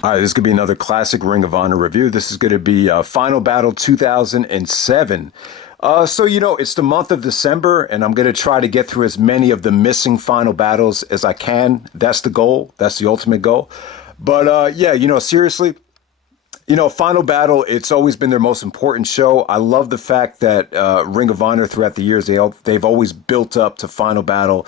All right, this is going to be another classic Ring of Honor review. This is going to be Final Battle 2007. It's the month of December, and I'm going to try to get through as many of the missing Final Battles as I can. That's the goal. That's the ultimate goal. But seriously, Final Battle, it's always been their most important show. I love the fact that Ring of Honor throughout the years, they've always built up to Final Battle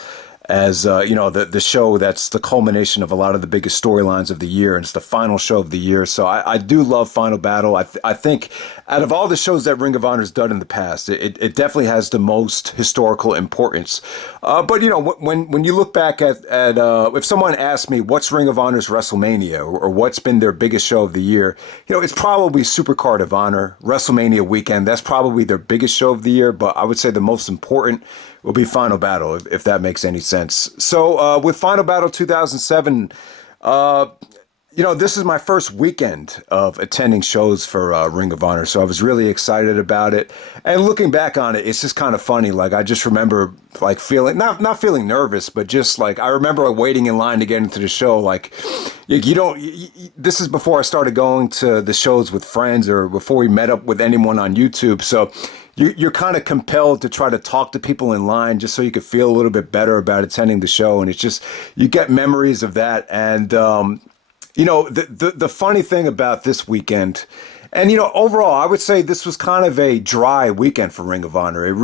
as the show that's the culmination of a lot of the biggest storylines of the year, and it's the final show of the year. So I do love Final Battle. I think out of all the shows that Ring of Honor's done in the past, it definitely has the most historical importance. But when you look back at if someone asked me what's Ring of Honor's WrestleMania, or what's been their biggest show of the year, it's probably Supercard of Honor, WrestleMania weekend. That's probably their biggest show of the year, but I would say the most important will be Final Battle, if that makes any sense. So with Final Battle 2007, this is my first weekend of attending shows for Ring of Honor, so I was really excited about it. And looking back on it, it's just kind of funny. Like, I just remember like feeling not feeling nervous, but just like I remember like, waiting in line to get into the show. Like, this is before I started going to the shows with friends, or before we met up with anyone on YouTube. So you're kind of compelled to try to talk to people in line just so you could feel a little bit better about attending the show. And it's just, you get memories of that. And, the funny thing about this weekend, and, overall, I would say this was kind of a dry weekend for Ring of Honor.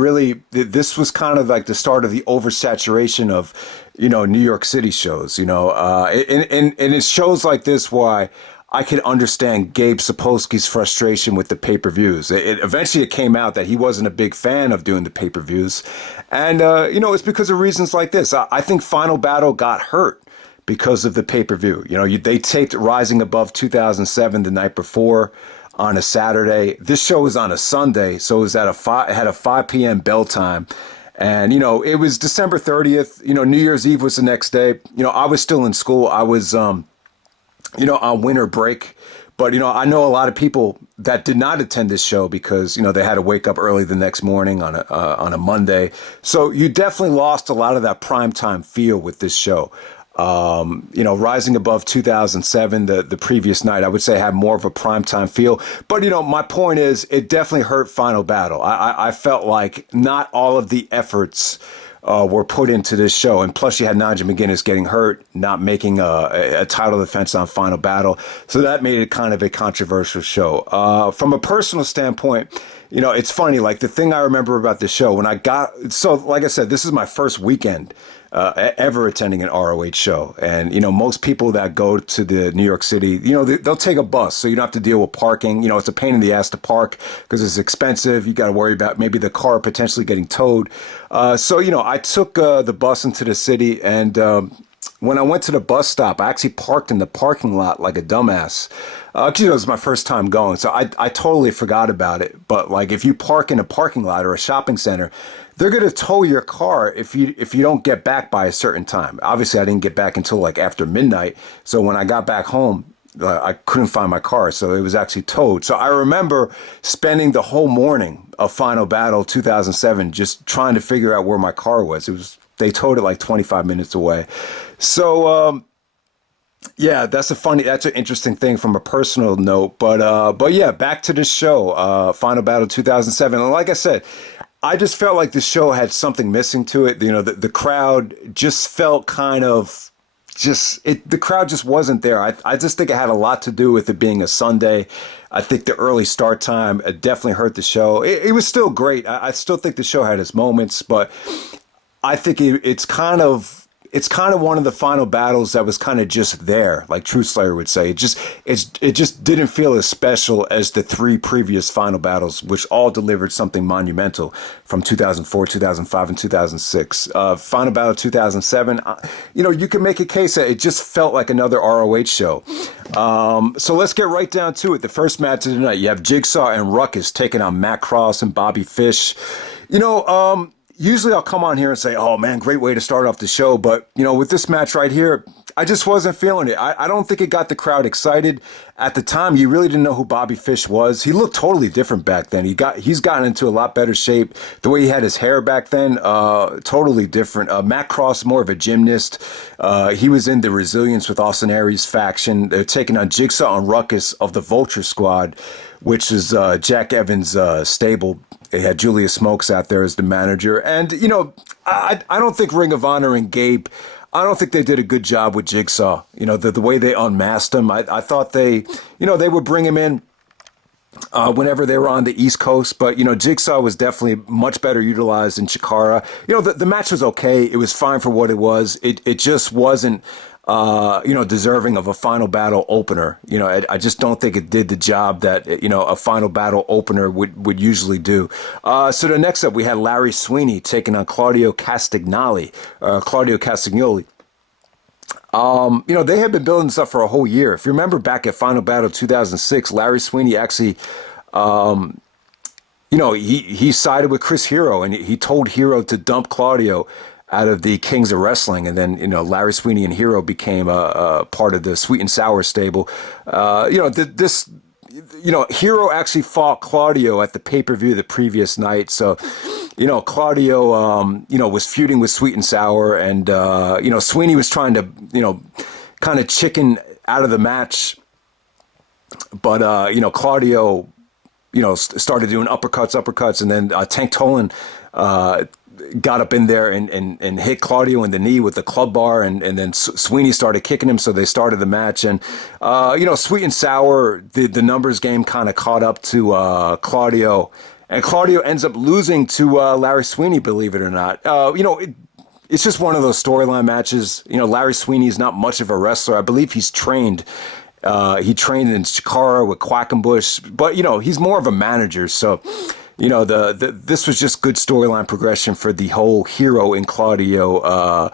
This was kind of like the start of the oversaturation of, New York City shows, and it's shows like this why I can understand Gabe Sapolsky's frustration with the pay-per-views. Eventually it came out that he wasn't a big fan of doing the pay-per-views. And, it's because of reasons like this. I think Final Battle got hurt because of the pay-per-view. They taped Rising Above 2007 the night before on a Saturday. This show was on a Sunday, so it was it had a 5 p.m. bell time. And, it was December 30th. New Year's Eve was the next day. I was still in school. I was, on winter break. But, I know a lot of people that did not attend this show because, they had to wake up early the next morning on a Monday. So you definitely lost a lot of that primetime feel with this show. Rising Above 2007, the previous night, I would say had more of a primetime feel. But, my point is, it definitely hurt Final Battle. I felt like not all of the efforts were put into this show. And plus, you had Nigel McGuinness getting hurt, not making a title defense on Final Battle. So that made it kind of a controversial show. From a personal standpoint, it's funny, like the thing I remember about the show like I said, this is my first weekend ever attending an ROH show. And, most people that go to the New York City, they'll take a bus, so you don't have to deal with parking. It's a pain in the ass to park because it's expensive. You got to worry about maybe the car potentially getting towed. I took the bus into the city, and when I went to the bus stop, I actually parked in the parking lot like a dumbass. It was my first time going, so I totally forgot about it. But like, if you park in a parking lot or a shopping center, they're going to tow your car if you don't get back by a certain time. Obviously, I didn't get back until like after midnight. So when I got back home, I couldn't find my car, so it was actually towed. So I remember spending the whole morning of Final Battle 2007 just trying to figure out where my car was. They towed it like 25 minutes away. So, that's an interesting thing from a personal note. But yeah, back to the show, Final Battle 2007. And like I said, I just felt like the show had something missing to it. The crowd just felt kind of the crowd just wasn't there. I just think it had a lot to do with it being a Sunday. I think the early start time definitely hurt the show. It was still great. I still think the show had its moments, but I think it's kind of one of the Final Battles that was kind of just there, like Truth Slayer would say. It just didn't feel as special as the three previous Final Battles, which all delivered something monumental from 2004, 2005, and 2006. Final Battle 2007, you can make a case that it just felt like another ROH show. So let's get right down to it. The first match of the night, you have Jigsaw and Ruckus taking on Matt Cross and Bobby Fish. Usually I'll come on here and say, oh man, great way to start off the show. But, with this match right here, I just wasn't feeling it. I don't think it got the crowd excited. At the time, you really didn't know who Bobby Fish was. He looked totally different back then. He's gotten into a lot better shape. The way he had his hair back then, totally different. Matt Cross, more of a gymnast. He was in the Resilience with Austin Aries faction. They're taking on Jigsaw and Ruckus of the Vulture Squad, which is Jack Evans' stable. They had Julius Smokes out there as the manager. And, you know, I don't think Ring of Honor and Gabe, I don't think they did a good job with Jigsaw. You know, the way they unmasked him, I thought they would bring him in whenever they were on the East Coast. But, you know, Jigsaw was definitely much better utilized in Chikara. You know, the match was okay. It was fine for what it was. It just wasn't, deserving of a final battle opener. You know, I just don't think it did the job that, you know, a final battle opener would usually do. So the next up, we had Larry Sweeney taking on Claudio Castagnoli. You know, they had been building this up for a whole year. If you remember back at Final Battle 2006, Larry Sweeney actually, he sided with Chris Hero, and he told Hero to dump Claudio out of the Kings of Wrestling. And then, you know, Larry Sweeney and Hero became a part of the Sweet and Sour stable. Hero actually fought Claudio at the pay-per-view the previous night. So, you know, Claudio, was feuding with Sweet and Sour, and, Sweeney was trying to, kind of chicken out of the match. But, Claudio, started doing uppercuts, and then Tank Tolan, got up in there and hit Claudio in the knee with the club bar, and then Sweeney started kicking him, so they started the match. And, Sweet and Sour, the numbers game kind of caught up to Claudio, and Claudio ends up losing to Larry Sweeney, believe it or not. It's just one of those storyline matches. You know, Larry Sweeney is not much of a wrestler. I believe he's trained. He trained in Chikara with Quackenbush, but, you know, he's more of a manager, so... You know, this was just good storyline progression for the whole Hero and Claudio, a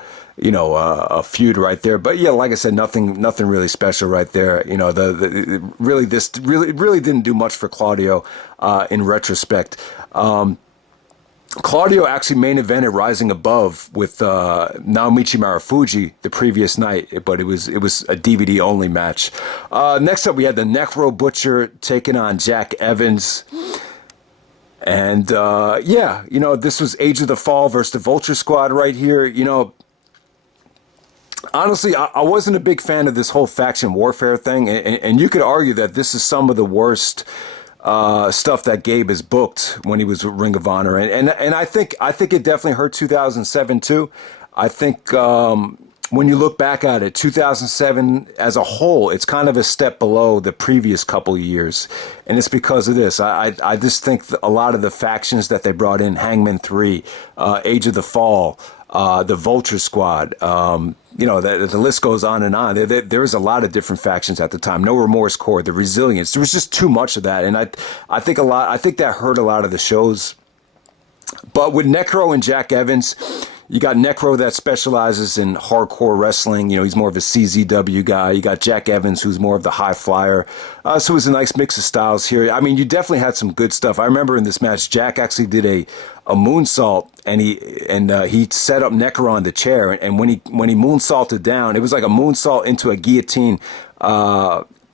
feud right there. But yeah, like I said, nothing really special right there. You know, really didn't do much for Claudio in retrospect. Claudio actually main evented Rising Above with Naomichi Marufuji the previous night, but it was a DVD only match. Next up, we had the Necro Butcher taking on Jack Evans. And, this was Age of the Fall versus the Vulture Squad right here. You know, honestly, I wasn't a big fan of this whole faction warfare thing. And you could argue that this is some of the worst stuff that Gabe has booked when he was with Ring of Honor. And I think it definitely hurt 2007, too. I think when you look back at it, 2007 as a whole, it's kind of a step below the previous couple of years. And it's because of this. I just think a lot of the factions that they brought in, Hangmen 3, Age of the Fall, the Vulture Squad, the list goes on and on. There was a lot of different factions at the time. No Remorse Corps, the Resilience. There was just too much of that. And I think that hurt a lot of the shows. But with Necro and Jack Evans, you got Necro that specializes in hardcore wrestling. You know, he's more of a CZW guy. You got Jack Evans, who's more of the high flyer. So it was a nice mix of styles here. I mean, you definitely had some good stuff. I remember in this match, Jack actually did a moonsault, and he set up Necro on the chair. And when he moonsaulted down, it was like a moonsault into a guillotine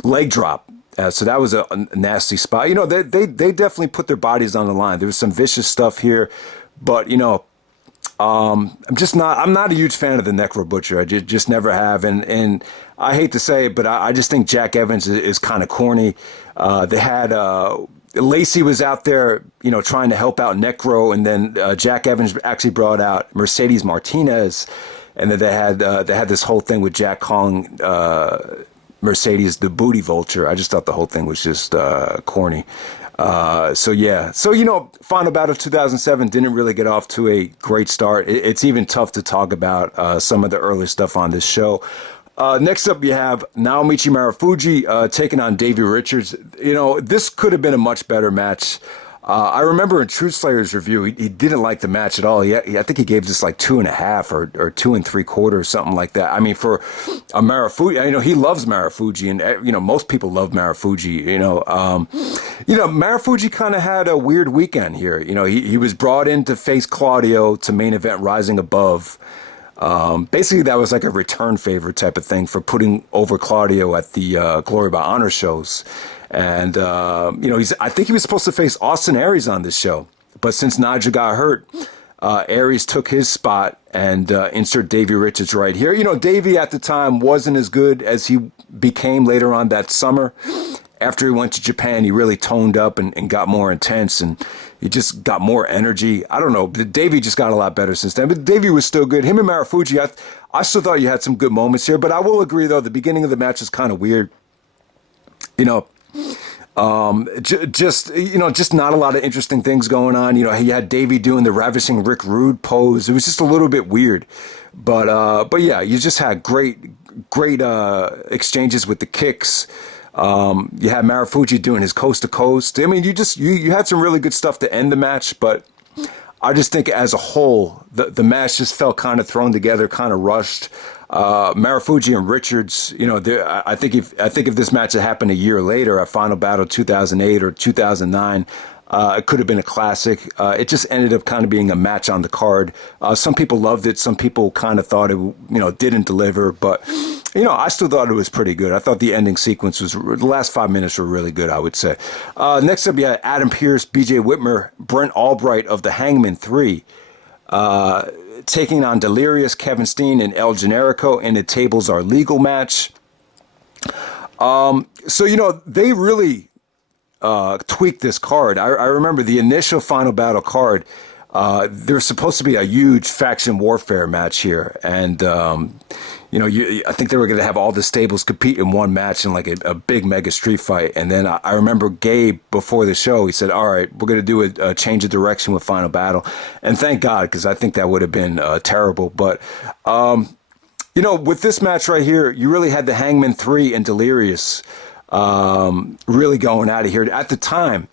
leg drop. So that was a nasty spot. You know, they definitely put their bodies on the line. There was some vicious stuff here, but, you know, I'm not a huge fan of the Necro Butcher. I just never have. And I hate to say it, but I just think Jack Evans is kind of corny. They had, Lacey was out there, you know, trying to help out Necro. And then, Jack Evans actually brought out Mercedes Martinez. And then they had this whole thing with Jack calling, Mercedes the Booty Vulture. I just thought the whole thing was just, corny. So, you know, Final Battle 2007 didn't really get off to a great start. It's even tough to talk about some of the early stuff on this show. Next up, you have Naomichi Marufuji taking on Davey Richards. You know, this could have been a much better match. I remember in Truth Slayer's review, he didn't like the match at all. I think he gave this like 2.5 or 2 3/4, something like that. I mean, for a Marufuji, you know, he loves Marufuji, and you know, most people love Marufuji. Marufuji kind of had a weird weekend here. You know, he was brought in to face Claudio to main event Rising Above. Basically, that was like a return favor type of thing for putting over Claudio at the Glory by Honor shows. And, I think he was supposed to face Austin Aries on this show. But since Nigel got hurt, Aries took his spot and insert Davey Richards right here. Davey at the time wasn't as good as he became later on that summer. After he went to Japan, he really toned up and got more intense, and he just got more energy. I don't know. Davey just got a lot better since then. But Davey was still good. Him and Marufuji, I still thought you had some good moments here. But I will agree, though, the beginning of the match is kind of weird. Just not a lot of interesting things going on. He had Davey doing the ravishing Rick Rude pose. It was just a little bit weird. But yeah, you just had great exchanges with the kicks. You had Marufuji doing his coast to coast. I mean, you had some really good stuff to end the match, but I just think as a whole, the match just felt kind of thrown together, kind of rushed. Marufuji and Richards, I think if this match had happened a year later at Final Battle 2008 or 2009, it could have been a classic. It just ended up kind of being a match on the card. Some people loved it. Some people kind of thought it, didn't deliver. But, I still thought it was pretty good. I thought the ending sequence the last 5 minutes were really good, I would say. Next up, you had Adam Pearce, BJ Whitmer, Brent Albright of the Hangmen 3. Taking on Delirious, Kevin Steen, and El Generico in the Tables Are Legal match. They really tweaked this card. I remember the initial Final Battle card. There's supposed to be a huge faction warfare match here, and I think they were going to have all the stables compete in one match in like a big mega street fight. And then I remember Gabe before the show, he said, "All right, we're going to do a change of direction with Final Battle," and thank God, because I think that would have been terrible. But with this match right here, you really had the Hangman 3 and Delirious really going out of here at the time.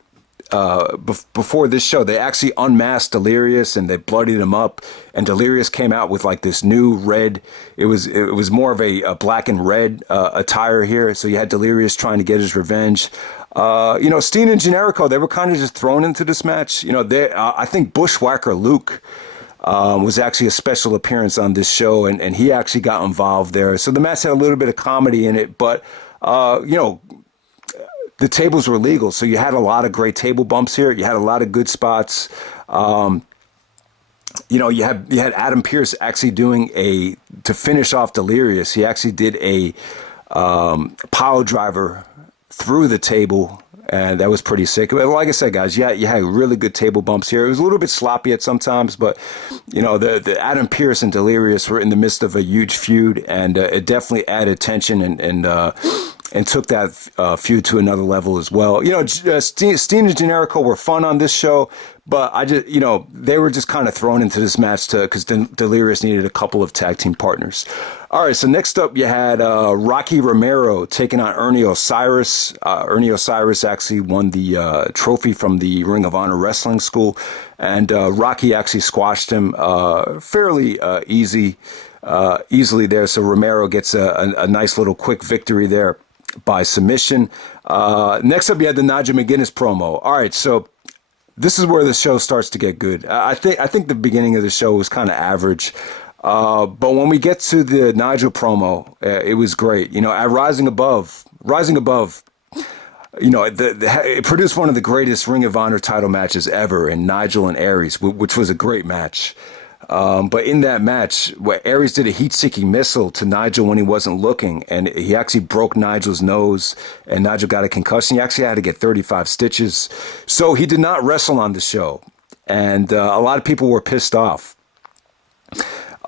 Before this show, they actually unmasked Delirious and they bloodied him up, and Delirious came out with like this new red. It was more of a black and red attire here. So you had Delirious trying to get his revenge. Steen and Generico, they were kind of just thrown into this match. I think Bushwhacker Luke was actually a special appearance on this show, and he actually got involved there. So the match had a little bit of comedy in it, but the tables were legal, so you had a lot of great table bumps here. You had a lot of good spots. You had Adam Pearce actually doing to finish off Delirious. He actually did a pile driver through the table, and that was pretty sick. Like I said, guys, you had really good table bumps here. It was a little bit sloppy at sometimes, but the Adam Pearce and Delirious were in the midst of a huge feud, and it definitely added tension and took that feud to another level as well. Steen and Generico were fun on this show, but they were just kind of thrown into this match because Delirious needed a couple of tag team partners. All right, so next up you had Rocky Romero taking on Ernie Osiris. Ernie Osiris actually won the trophy from the Ring of Honor Wrestling School, and Rocky actually squashed him fairly easily there. So Romero gets a nice little quick victory there by submission. Next up, you had the Nigel McGuinness promo. All right, so this is where the show starts to get good. I think the beginning of the show was kind of average, but when we get to the Nigel promo, it was great. At Rising Above, it produced one of the greatest Ring of Honor title matches ever in Nigel and Aries, which was a great match. But in that match, where Aries did a heat-seeking missile to Nigel when he wasn't looking, and he actually broke Nigel's nose, and Nigel got a concussion. He actually had to get 35 stitches. So he did not wrestle on the show, and a lot of people were pissed off.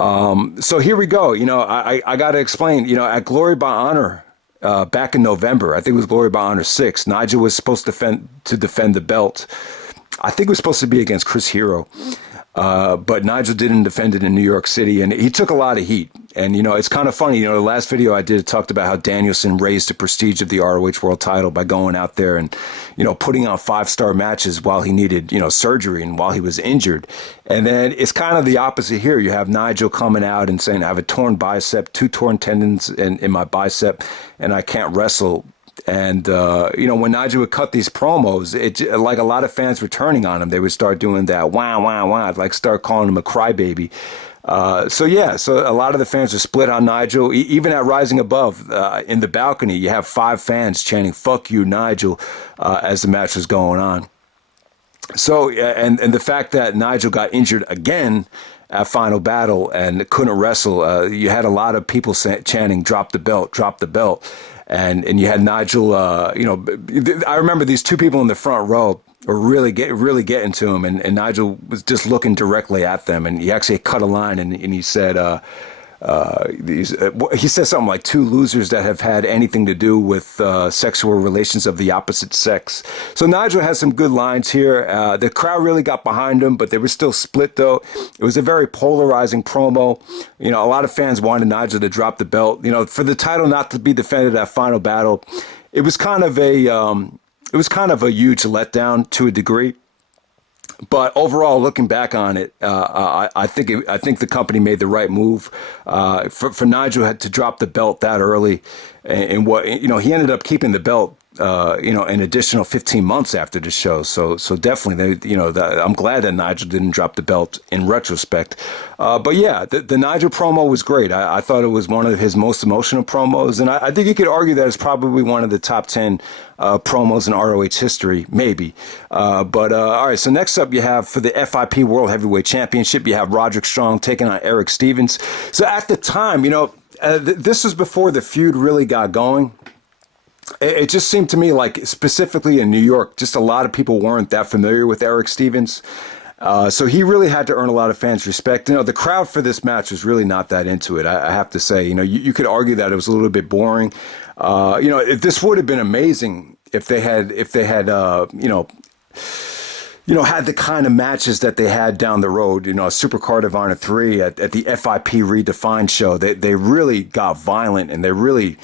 So here we go. I got to explain, at Glory by Honor, back in November, I think it was Glory by Honor 6, Nigel was supposed to defend the belt. I think it was supposed to be against Chris Hero. But Nigel didn't defend it in New York City, and he took a lot of heat. And, it's kind of funny, the last video I did talked about how Danielson raised the prestige of the ROH World title by going out there and, putting on 5-star matches while he needed, surgery and while he was injured. And then it's kind of the opposite here. You have Nigel coming out and saying, I have a torn bicep, 2 torn tendons in my bicep, and I can't wrestle. And, when Nigel would cut these promos, like a lot of fans were turning on him. They would start doing that, wah, wah, wah, like start calling him a crybaby. So a lot of the fans are split on Nigel. Even at Rising Above, in the balcony, you have 5 fans chanting "Fuck you, Nigel," as the match was going on. So, and the fact that Nigel got injured again at Final Battle and couldn't wrestle, you had a lot of people chanting "Drop the belt, drop the belt," and you had Nigel. I remember these 2 people in the front row were really getting to him, and Nigel was just looking directly at them, and he actually cut a line, and he said. He says something like 2 losers that have had anything to do with sexual relations of the opposite sex. So Nigel has some good lines here. The crowd really got behind him, but they were still split, though. It was a very polarizing promo. A lot of fans wanted Nigel to drop the belt. For the title not to be defended at Final Battle, it was kind of a huge letdown to a degree. But overall, looking back on it, I think the company made the right move for Nigel to drop the belt that early, and he ended up keeping the belt an additional 15 months after the show. So definitely, I'm glad that Nigel didn't drop the belt in retrospect. But yeah, the Nigel promo was great. I thought it was one of his most emotional promos, and I think you could argue that it's probably one of the top 10 promos in ROH history, maybe. But all right, so next up you have for the FIP World Heavyweight Championship, you have Roderick Strong taking on Erick Stevens. So at the time, this was before the feud really got going. It just seemed to me like, specifically in New York, just a lot of people weren't that familiar with Erick Stevens. So he really had to earn a lot of fans' respect. The crowd for this match was really not that into it. I have to say, you could argue that it was a little bit boring. This would have been amazing if they had had the kind of matches that they had down the road. Supercard of Honor 3 at the FIP Redefined show. They really got violent, and they really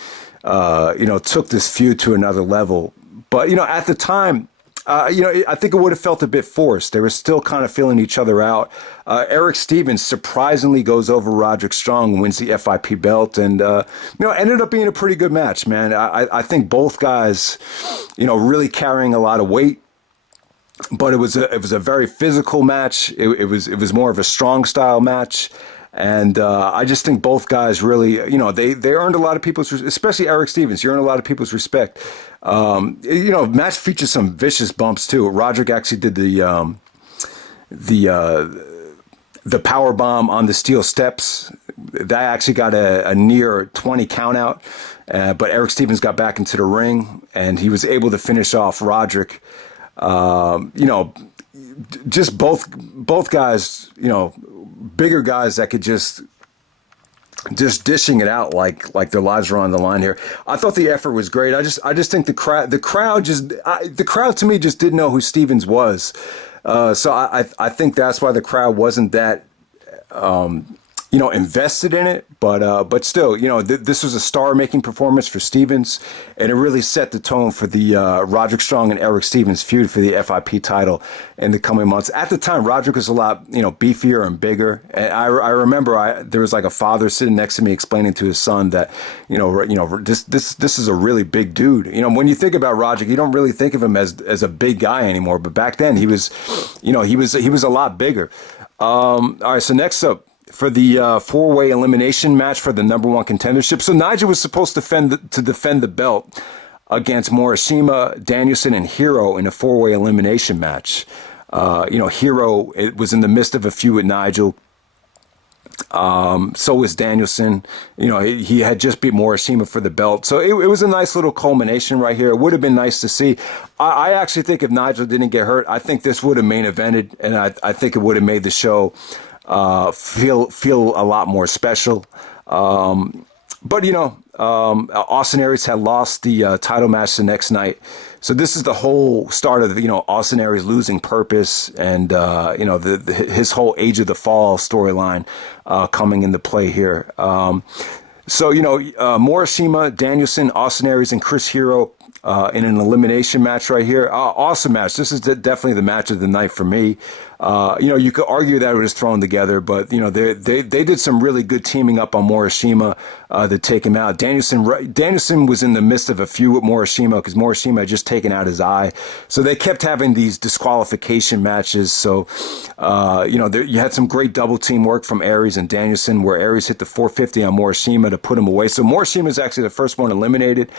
took this feud to another level. But, at the time, I think it would have felt a bit forced. They were still kind of feeling each other out. Erick Stevens surprisingly goes over Roderick Strong and wins the FIP belt, and ended up being a pretty good match, man. I think both guys, really carrying a lot of weight. But it was a very physical match. It was more of a strong style match. And I just think both guys really, they earned a lot of people's, especially Erick Stevens. You earned a lot of people's respect. Match featured some vicious bumps too. Roderick actually did the power bomb on the steel steps. That actually got a near 20 count out. But Erick Stevens got back into the ring, and he was able to finish off Roderick. Just both guys, bigger guys that could just dishing it out like their lives were on the line here. I thought the effort was great. I just think the crowd to me just didn't know who Stevens was. So I think that's why the crowd wasn't that invested in it, but still, this was a star-making performance for Stevens, and it really set the tone for the Roderick Strong and Erick Stevens feud for the FIP title in the coming months. At the time, Roderick was a lot, beefier and bigger, and I remember there was like a father sitting next to me explaining to his son that, this is a really big dude. When you think about Roderick, you don't really think of him as a big guy anymore, but back then he was a lot bigger. All right, so next up, for the 4-way elimination match for the -- contendership. So Nigel was supposed to defend the belt against Morishima, Danielson, and Hero in a 4-way elimination match. Hero, it was in the midst of a feud with Nigel. So was Danielson. He had just beat Morishima for the belt. So it was a nice little culmination right here. It would have been nice to see. I actually think if Nigel didn't get hurt, I think this would have main evented, and I think it would have made the show feel a lot more special. But Austin Aries had lost the title match the next night. So this is the whole start of, Austin Aries losing purpose, and, his whole Age of the Fall storyline coming into play here. Morishima, Danielson, Austin Aries, and Chris Hero in an elimination match right here. Awesome match. This is definitely the match of the night for me. You could argue that it was thrown together, but they did some really good teaming up on Morishima to take him out. Danielson was in the midst of a feud with Morishima because Morishima had just taken out his eye, so they kept having these disqualification matches. So you had some great double team work from Aries and Danielson, where Aries hit the 450 on Morishima to put him away. So Morishima is actually the first one eliminated.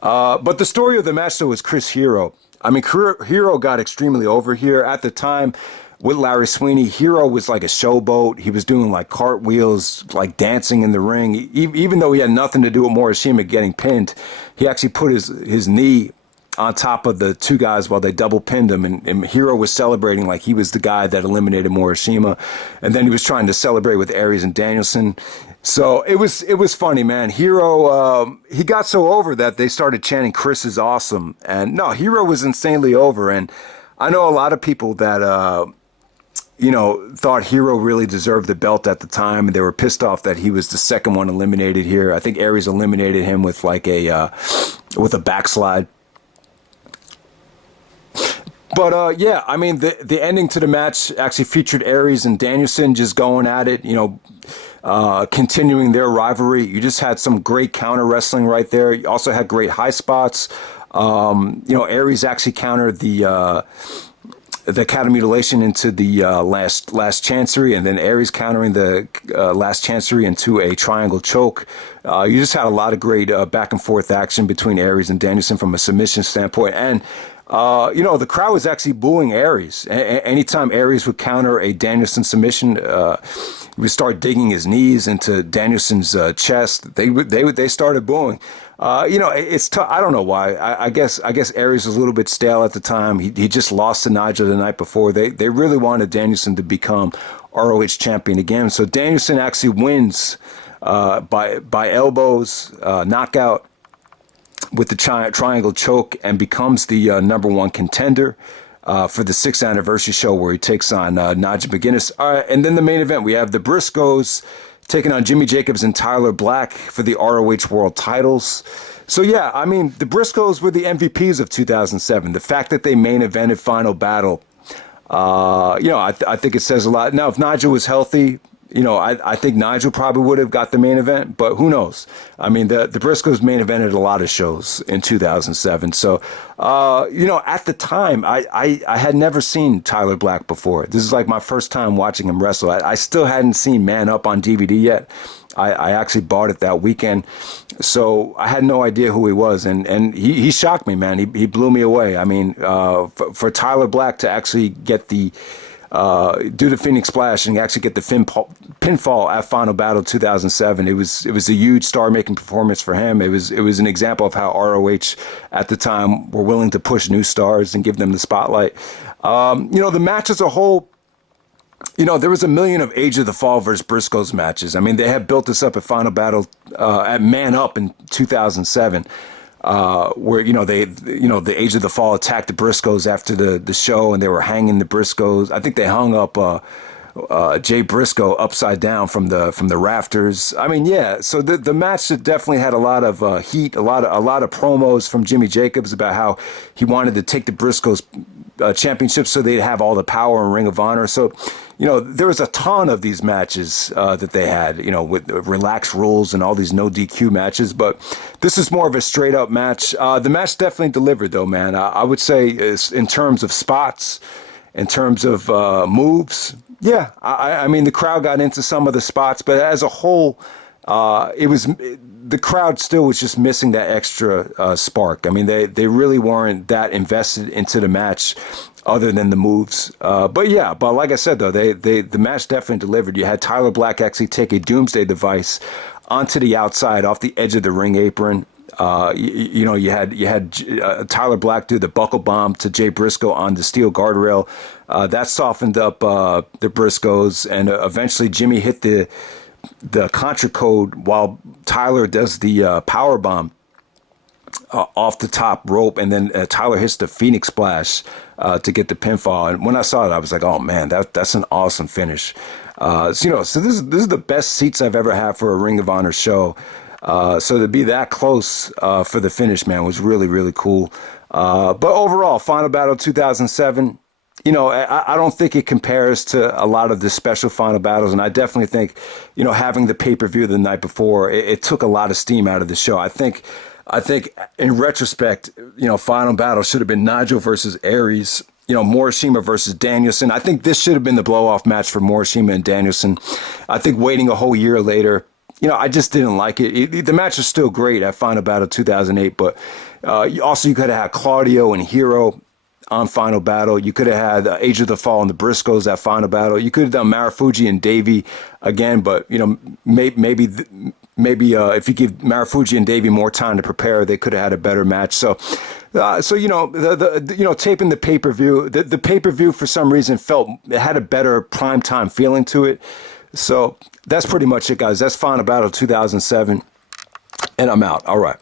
But the story of the match, though, was Chris Hero. I mean, Hero got extremely over here. At the time, with Larry Sweeney, Hero was like a showboat. He was doing like cartwheels, like dancing in the ring. Even though he had nothing to do with Morishima getting pinned, he actually put his knee on top of the two guys while they double pinned him. And Hero was celebrating like he was the guy that eliminated Morishima. And then he was trying to celebrate with Aries and Danielson. So it was funny, man. Hero, he got so over that they started chanting "Chris is awesome." And no, Hero was insanely over. And I know a lot of people that, thought Hero really deserved the belt at the time. And they were pissed off that he was the second one eliminated here. I think Aries eliminated him with like with a backslide. But I mean, the ending to the match actually featured Aries and Danielson just going at it, continuing their rivalry. You just had some great counter wrestling right there. You also had great high spots. Aries actually countered the cat mutilation into the last chancery, and then Aries countering the last chancery into a triangle choke. You just had a lot of great back and forth action between Aries and Danielson from a submission standpoint. And the crowd was actually booing Aries. Anytime Aries would counter a Danielson submission, he would start digging his knees into Danielson's chest. They started booing. It's tough. I don't know why. I guess Aries was a little bit stale at the time. He just lost to Nigel the night before. They really wanted Danielson to become ROH champion again. So Danielson actually wins by elbows, knockout, with the triangle choke, and becomes the #1 contender for the 6th anniversary show, where he takes on Nigel McGuinness. And then the main event, we have the Briscoes taking on Jimmy Jacobs and Tyler Black for the ROH World titles. So yeah, I mean, the Briscoes were the MVPs of 2007. The fact that they main evented Final Battle, I think it says a lot. Now, if Nigel was healthy, I think Nigel probably would have got the main event, but who knows? I mean, the Briscoes main evented a lot of shows in 2007. So, at the time, I had never seen Tyler Black before. This is like my first time watching him wrestle. I still hadn't seen Man Up on DVD yet. I actually bought it that weekend, so I had no idea who he was, and he shocked me, man. He blew me away. I mean, for Tyler Black to actually get do the Phoenix Splash and actually get the pinfall at Final Battle 2007. It was a huge star-making performance for him. It was an example of how ROH at the time were willing to push new stars and give them the spotlight. The match as a whole, there was a million of Age of the Fall versus Briscoes matches. I mean, they had built this up at Final Battle at Man Up in 2007. Where the Age of the Fall attacked the Briscoes after the show, and they were hanging the Briscoes. I think they hung up Jay Briscoe upside down from the rafters. I mean, yeah. So the match definitely had a lot of heat, a lot of promos from Jimmy Jacobs about how he wanted to take the Briscoes championship so they'd have all the power in Ring of Honor. So, there was a ton of these matches that they had, with relaxed rules and all these no DQ matches. But this is more of a straight up match. The match definitely delivered, though, man. I would say in terms of spots, in terms of moves, yeah. I mean, the crowd got into some of the spots, but as a whole, the crowd still was just missing that extra spark. I mean, they really weren't that invested into the match other than the moves. But like I said, though, the match definitely delivered. You had Tyler Black actually take a Doomsday device onto the outside off the edge of the ring apron. You had Tyler Black do the buckle bomb to Jay Briscoe on the steel guardrail. That softened up the Briscoes, and eventually Jimmy hit the Contra Code while Tyler does the power bomb off the top rope, and then Tyler hits the Phoenix Splash to get the pinfall. And when I saw it, I was like, "Oh man, that's an awesome finish." So this is the best seats I've ever had for a Ring of Honor show. So to be that close for the finish, man, was really, really cool. But overall, Final Battle 2007, I don't think it compares to a lot of the special Final Battles. And I definitely think, having the pay-per-view the night before, it took a lot of steam out of the show. I think in retrospect, Final Battle should have been Nigel versus Aries, Morishima versus Danielson. I think this should have been the blow-off match for Morishima and Danielson. I think waiting a whole year later, I just didn't like it. The match was still great at Final Battle 2008, but also you could have had Claudio and Hero on Final Battle. You could have had Age of the Fall and the Briscoes at Final Battle. You could have done Marufuji and Davey again, but maybe if you give Marufuji and Davey more time to prepare, they could have had a better match. So taping the pay-per-view, the pay-per-view for some reason it had a better primetime feeling to it. So that's pretty much it, guys. That's Final Battle 2007, and I'm out. All right.